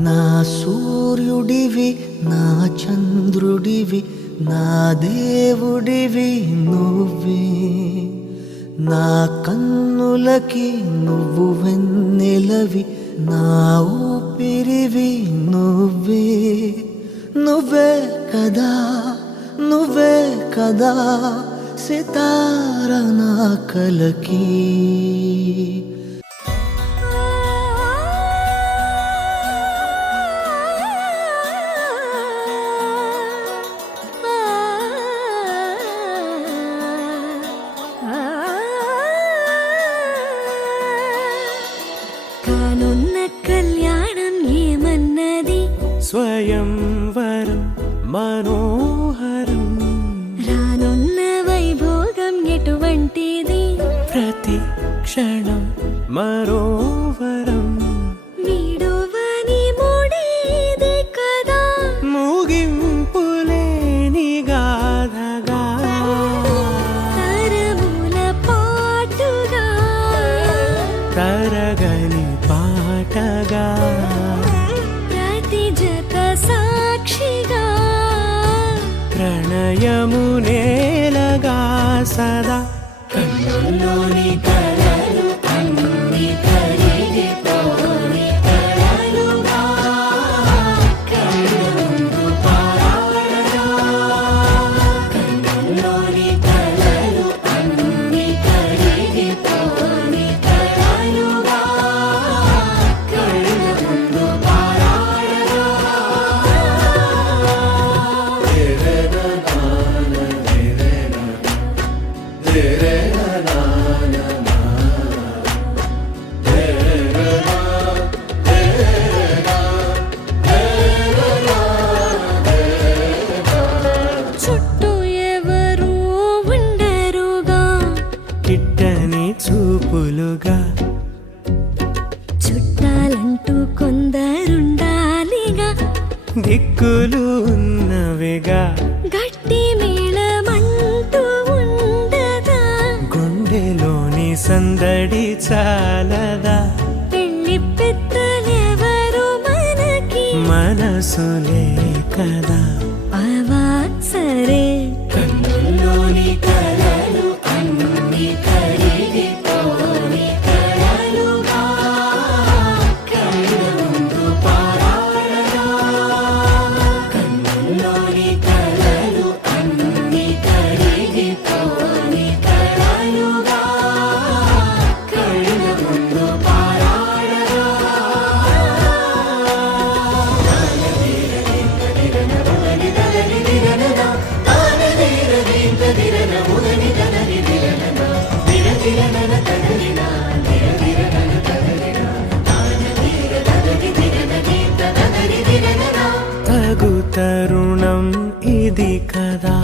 నా సూర్యుడివి నా చంద్రుడివి నా దేవుడివి నువ్వే నా కన్నులకి నువ్వు వెన్నెలవి నా ఊపిరివి నువ్వే నువ్వే కదా నువ్వే కదా సితార నా కలకి కానున్న కళ్యాణం ఏమన్నది స్వయంవరం మనోహరం రానున్న వైభోగం ఎటువంటిది ప్రతి క్షణం మరోవరం వీడువని మూడేది కదా ముగింపులేని గాథగా తరముల పాటుగా తరగని పాటగా ప్రతి జత సాక్షిగా ప్రణయము నేలగా సదా కన్నుల్లోని కలలు అన్ని కరిగిపోని కలలుగా కళ్ళ ముందు పారాడగా కన్నుల్లోని కలలు అన్ని కరిగిపోని కలలుగా కళ్ళ ముందు పారాడగా చుట్టూ ఎవరు ఉండరుగా కిట్టని చూపులుగా చుట్టాలంటూ కొందరుండాలిగా దిక్కులు ఉన్నవిగా గట్టి మేళమంటూ ఉండదా గుండెలోని సందడి చాలదా పెళ్లి పెద్దలెవరు మనకి మనసులే కదా అవా సరే కన్నుల్లోని కలలు అన్ని కరిగిపోని కలలుగా కళ్ళ ముందు పారాడగా కన్నుల్లోని కలలు అన్ని కరిగిపోని కలలుగా కళ్ళ ముందు పారాడగా తగు తరుణం ఇది కదా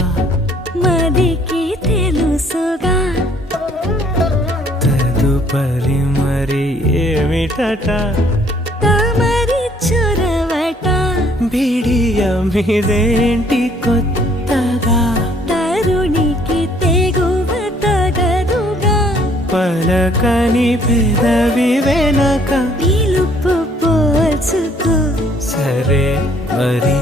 మదికి తెలుసుగా తదుపరి మరి ఏమిటట తమరి చొరవట బిడియమిదేంటి కొత్తగా తరుణికి తెగువ తగదుగా పలకని పెదవి వెనక పిలుపు పోల్చుకో సరే మరి